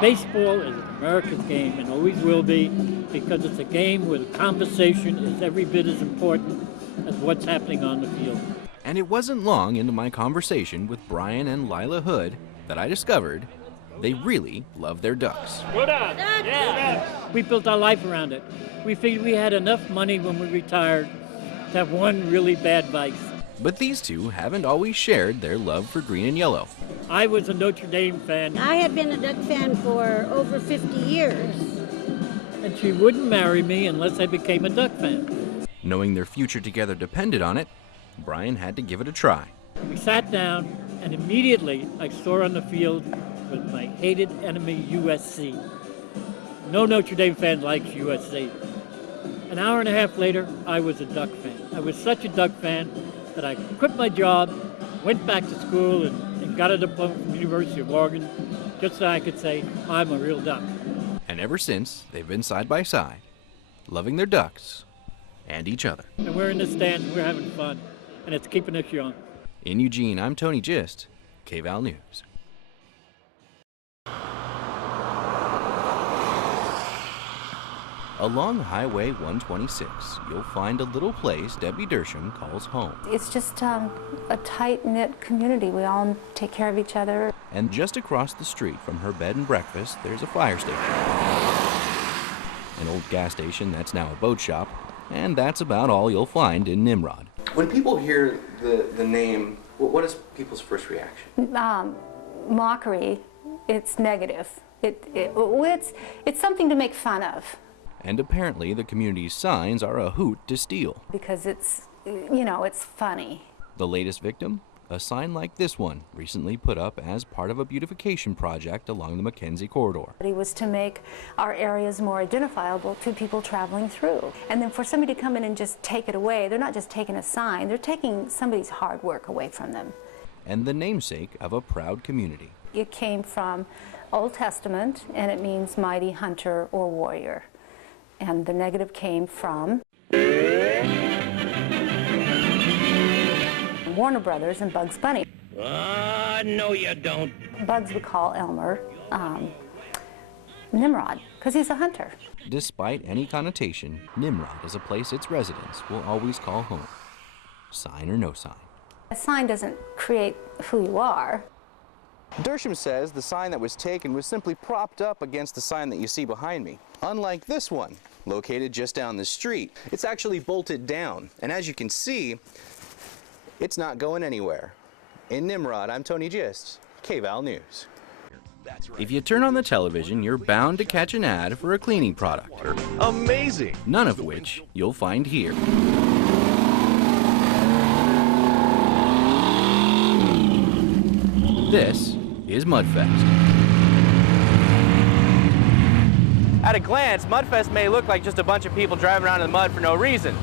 Baseball is America's game and always will be, because it's a game where the conversation is every bit as important as what's happening on the field. And it wasn't long into my conversation with Brian and Lila Hood that I discovered they really love their ducks. Good on. Yeah. We built our life around it. We figured we had enough money when we retired to have one really bad vice. But these two haven't always shared their love for green and yellow. I was a Notre Dame fan. I had been a Duck fan for over 50 years. And she wouldn't marry me unless I became a Duck fan. Knowing their future together depended on it, Brian had to give it a try. We sat down, and immediately I saw on the field was my hated enemy, USC. No Notre Dame fan likes USC. An hour and a half later, I was a Duck fan. I was such a Duck fan that I quit my job, went back to school, and got a diploma from the University of Oregon, just so I could say, I'm a real Duck. And ever since, they've been side by side, loving their ducks and each other. And we're in the stands, we're having fun, and it's keeping us young. In Eugene, I'm Tony Gist, KVAL News. Along Highway 126, you'll find a little place Debbie Dersham calls home. It's just a tight-knit community. We all take care of each other. And just across the street from her bed and breakfast, there's a fire station. An old gas station that's now a boat shop, and that's about all you'll find in Nimrod. When people hear the name, what is people's first reaction? Mockery. It's negative. It's something to make fun of. And apparently the community's signs are a hoot to steal. Because it's funny. The latest victim? A sign like this one, recently put up as part of a beautification project along the Mackenzie corridor. It was to make our areas more identifiable to people traveling through. And then for somebody to come in and just take it away, they're not just taking a sign, they're taking somebody's hard work away from them. And the namesake of a proud community. It came from Old Testament, and it means mighty hunter or warrior. And the negative came from Warner Brothers and Bugs Bunny. No you don't. Bugs would call Elmer Nimrod, because he's a hunter. Despite any connotation, Nimrod is a place its residents will always call home, sign or no sign. A sign doesn't create who you are. Dersham says the sign that was taken was simply propped up against the sign that you see behind me. Unlike this one, located just down the street. It's actually bolted down, and as you can see, it's not going anywhere. In Nimrod, I'm Tony Gist, KVAL News. If you turn on the television, you're bound to catch an ad for a cleaning product. Amazing. None of which you'll find here. This is Mudfest. At a glance, Mudfest may look like just a bunch of people driving around in the mud for no reason.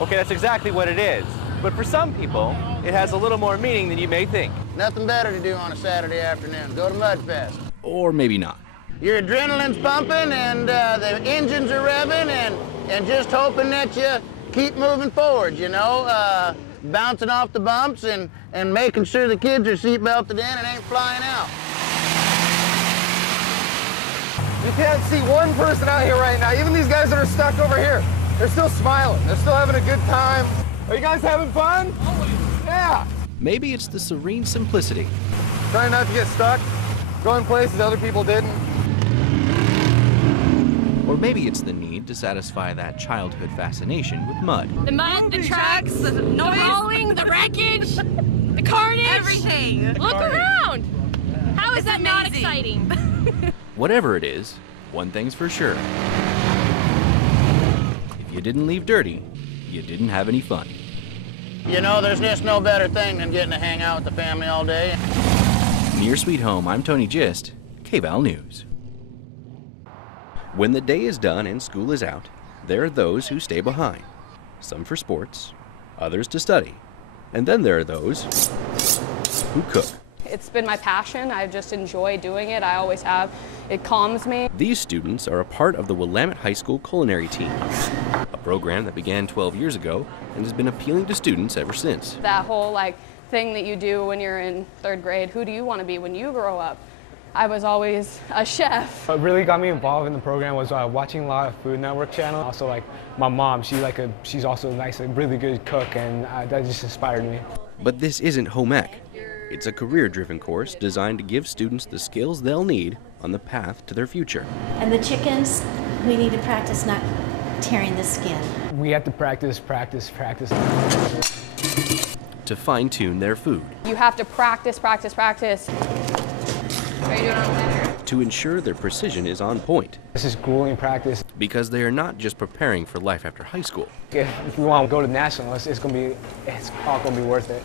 Okay, that's exactly what it is. But for some people, it has a little more meaning than you may think. Nothing better to do on a Saturday afternoon. Go to Mudfest. Or maybe not. Your adrenaline's pumping and the engines are revving and just hoping that you keep moving forward, you know, bouncing off the bumps and making sure the kids are seatbelted in and ain't flying out. You can't see one person out here right now. Even these guys that are stuck over here, they're still smiling. They're still having a good time. Are you guys having fun? Always. Yeah. Maybe it's the serene simplicity. Trying not to get stuck, going places other people didn't. Or maybe it's the need to satisfy that childhood fascination with mud. The mud, the trucks, the rolling, the wreckage, the carnage. Everything. Look around. How is that not exciting? Whatever it is, one thing's for sure. If you didn't leave dirty, you didn't have any fun. You know, there's just no better thing than getting to hang out with the family all day. Near Sweet Home, I'm Tony Gist, KVAL News. When the day is done and school is out, there are those who stay behind. Some for sports, others to study. And then there are those who cook. It's been my passion. I just enjoy doing it. I always have. It calms me. These students are a part of the Willamette High School culinary team, a program that began 12 years ago and has been appealing to students ever since. That whole thing that you do when you're in 3rd grade, who do you want to be when you grow up? I was always a chef. What really got me involved in the program was watching a lot of Food Network channel. Also, like my mom, she's also a nice, really good cook, and that just inspired me. But this isn't home ec. It's a career-driven course designed to give students the skills they'll need on the path to their future. And the chickens, we need to practice not tearing the skin. We have to practice. To fine-tune their food. You have to practice. Are you doing on there? To ensure their precision is on point. This is grueling practice. Because they are not just preparing for life after high school. If we want to go to national, it's all gonna be worth it.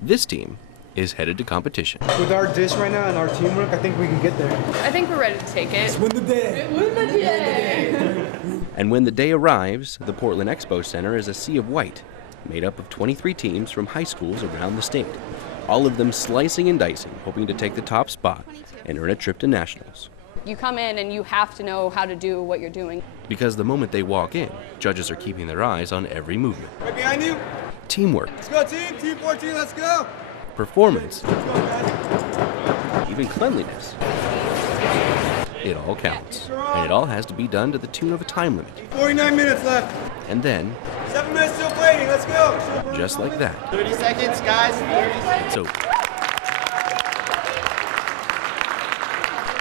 This team is headed to competition. With our dish right now and our teamwork, I think we can get there. I think we're ready to take it. Let's win the day. Win the day. And when the day arrives, the Portland Expo Center is a sea of white, made up of 23 teams from high schools around the state. All of them slicing and dicing, hoping to take the top spot and earn a trip to nationals. You come in and you have to know how to do what you're doing. Because the moment they walk in, judges are keeping their eyes on every movement. Right behind you. Teamwork. Let's go, team. Team 14, let's go. Performance. Even cleanliness. It all counts. And it all has to be done to the tune of a time limit. 49 minutes left. And then, 7 minutes still plating, let's go. just like that, 30 seconds, guys. 30 seconds. it's over.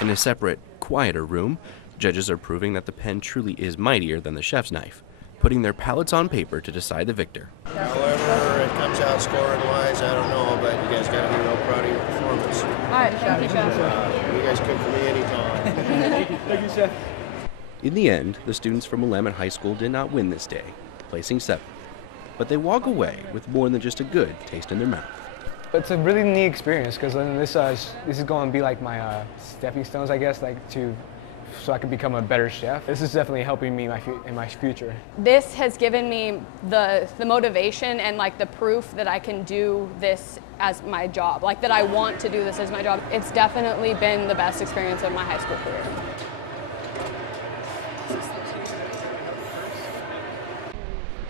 In a separate, quieter room, judges are proving that the pen truly is mightier than the chef's knife, putting their palettes on paper to decide the victor. However it comes out scoring-wise, I don't know, but you guys got to be real proud of your performance. All right, Chef. You guys cook for me anytime. Thank you, Chef. In the end, the students from Willamette High School did not win this day, placing 7th. But they walk away with more than just a good taste in their mouth. It's a really neat experience because this is going to be like my stepping stones, I guess, so I can become a better chef. This is definitely helping me in my future. This has given me the motivation and like the proof that I can do this as my job, like that I want to do this as my job. It's definitely been the best experience of my high school career.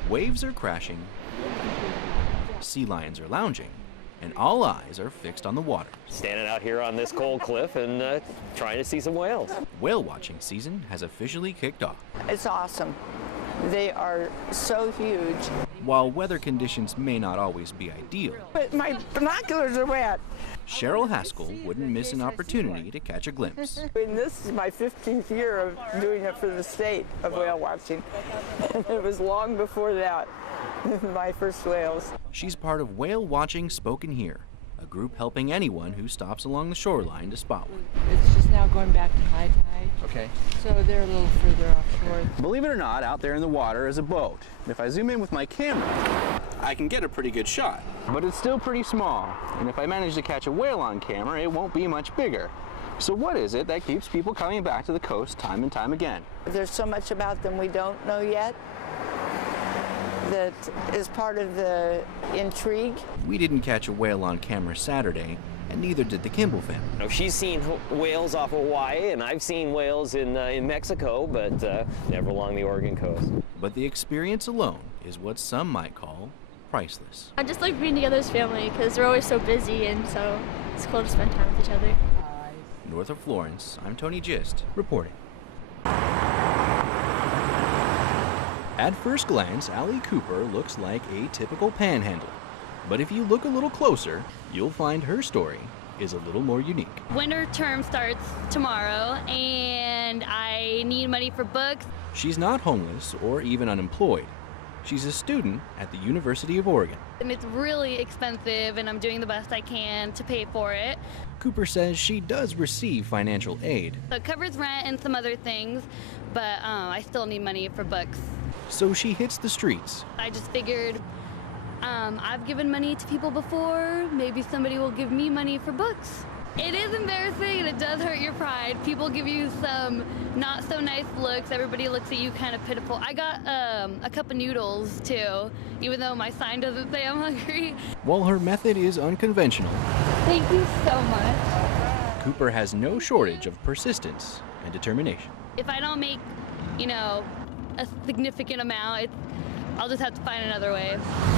Waves are crashing, sea lions are lounging, and all eyes are fixed on the water. Standing out here on this cold cliff and trying to see some whales. Whale watching season has officially kicked off. It's awesome. They are so huge. While weather conditions may not always be ideal, But my binoculars are wet. Cheryl Haskell wouldn't miss an opportunity to catch a glimpse. And this is my 15th year of doing it for the state of whale watching. And it was long before that, my first whales. She's part of Whale Watching Spoken Here, a group helping anyone who stops along the shoreline to spot one. It's just now going back to high tide. Okay. So they're a little further offshore. Believe it or not, out there in the water is a boat. And if I zoom in with my camera, I can get a pretty good shot. But it's still pretty small. And if I manage to catch a whale on camera, it won't be much bigger. So what is it that keeps people coming back to the coast time and time again? There's so much about them we don't know yet that is part of the intrigue. We didn't catch a whale on camera Saturday, and neither did the Kimball family. Now, she's seen whales off Hawaii, and I've seen whales in Mexico, but never along the Oregon coast. But the experience alone is what some might call priceless. I just like being together as family because we're always so busy, and so it's cool to spend time with each other. North of Florence, I'm Tony Gist, reporting. At first glance, Allie Cooper looks like a typical panhandler. But if you look a little closer, you'll find her story is a little more unique. Winter term starts tomorrow, and I need money for books. She's not homeless or even unemployed. She's a student at the University of Oregon. And it's really expensive, and I'm doing the best I can to pay for it. Cooper says she does receive financial aid. So it covers rent and some other things, but I still need money for books. So she hits the streets. I just figured I've given money to people before. Maybe somebody will give me money for books. It is embarrassing and it does hurt your pride. People give you some not so nice looks. Everybody looks at you kind of pitiful. I got a cup of noodles too, even though my sign doesn't say I'm hungry. While her method is unconventional, Thank you so much. Cooper has no shortage of persistence and determination. If I don't make, a significant amount, I'll just have to find another way.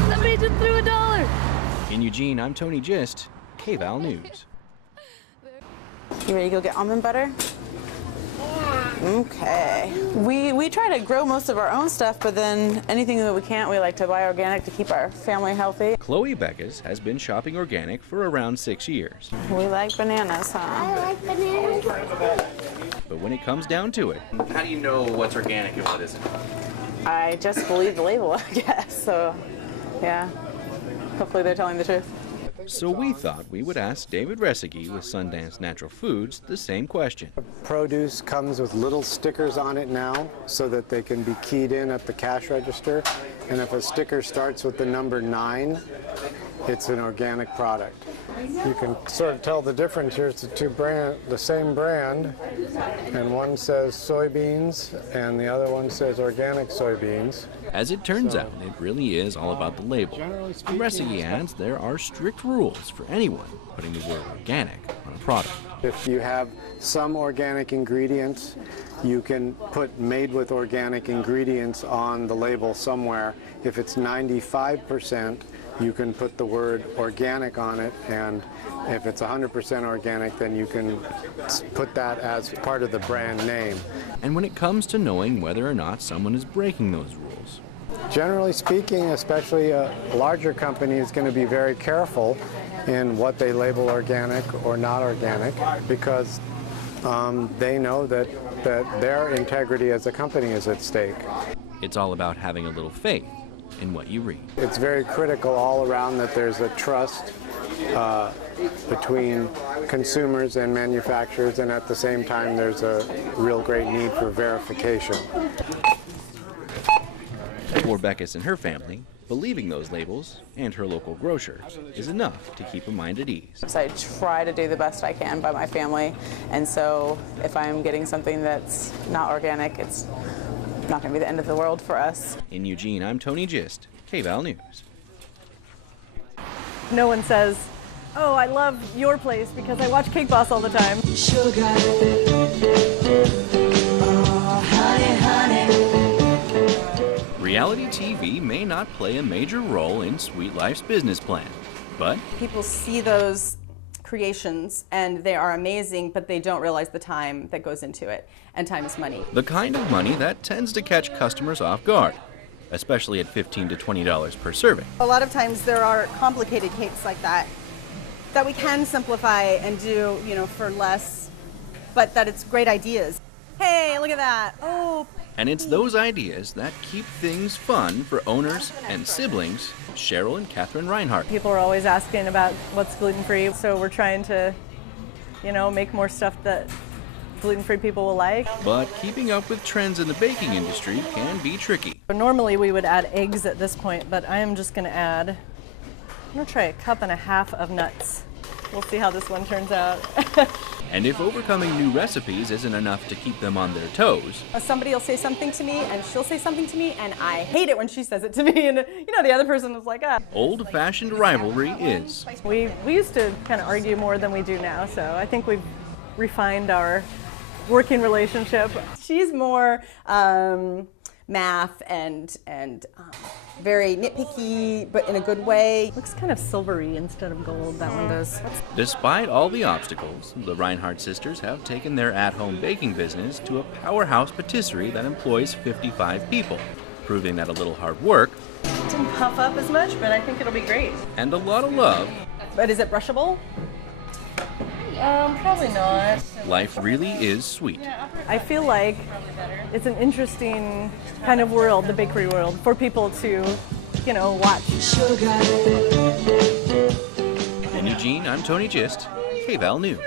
Somebody just threw $1. In Eugene, I'm Tony Gist, KVAL News. You ready to go get almond butter? Okay. We try to grow most of our own stuff, but then anything that we can't, we like to buy organic to keep our family healthy. Chloe Beckus has been shopping organic for around 6 years. We like bananas, huh? I like bananas. But when it comes down to it, how do you know what's organic and what isn't? I just believe the label, I guess. So, yeah. Hopefully they're telling the truth. So we thought we would ask David Resege with Sundance Natural Foods the same question. Produce comes with little stickers on it now so that they can be keyed in at the cash register. And if a sticker starts with the number 9, it's an organic product. You can sort of tell the difference. Here's the same brand, and one says soybeans and the other one says organic soybeans. As it turns out, it really is all about the label. Resege adds there are strict rules for anyone putting the word organic on a product. If you have some organic ingredients, you can put made with organic ingredients on the label somewhere. If it's 95%, you can put the word organic on it, and if it's 100% organic, then you can put that as part of the brand name. And when it comes to knowing whether or not someone is breaking those rules, generally speaking, especially a larger company is going to be very careful in what they label organic or not organic, because they know that their integrity as a company is at stake. it's all about having a little faith in what you read. It's very critical all around that there's a trust between consumers and manufacturers, and at the same time there's a real great need for verification. For Beckus and her family, believing those labels and her local grocers is enough to keep a mind at ease. So I try to do the best I can by my family, and so if I'm getting something that's not organic, it's not going to be the end of the world for us. In Eugene, I'm Tony Gist, KVAL News. No one says, oh, I love your place because I watch Cake Boss all the time. Sugar. Oh, honey, honey. Reality TV may not play a major role in Sweet Life's business plan, but people see those creations and they are amazing, but they don't realize the time that goes into it, and time is money. the kind of money that tends to catch customers off guard, especially at $15 to $20 per serving. A lot of times there are complicated cakes like that we can simplify and do, for less, but that it's great ideas. Hey, look at that. Oh. And it's those ideas that keep things fun for owners and siblings, Cheryl and Catherine Reinhardt. People are always asking about what's gluten-free, so we're trying to, make more stuff that gluten-free people will like. But keeping up with trends in the baking industry can be tricky. Normally we would add eggs at this point, but I am just going to add, I'm going to try 1.5 cups of nuts. We'll see how this one turns out. And if overcoming new recipes isn't enough to keep them on their toes, Somebody will say something to me, and she'll say something to me, and I hate it when she says it to me, and the other person is like, ah. old-fashioned rivalry is. We used to kind of argue more than we do now, so I think we've refined our working relationship. She's more math and very nitpicky, but in a good way. Looks kind of silvery instead of gold, that one does. Despite all the obstacles, the Reinhardt sisters have taken their at-home baking business to a powerhouse patisserie that employs 55 people, proving that a little hard work It didn't puff up as much, but I think it'll be great. and a lot of love, But is it brushable? Probably not. life really is sweet. I feel like it's an interesting kind of world, the bakery world, for people to, watch. In Eugene, I'm Tony Gist, KVAL News.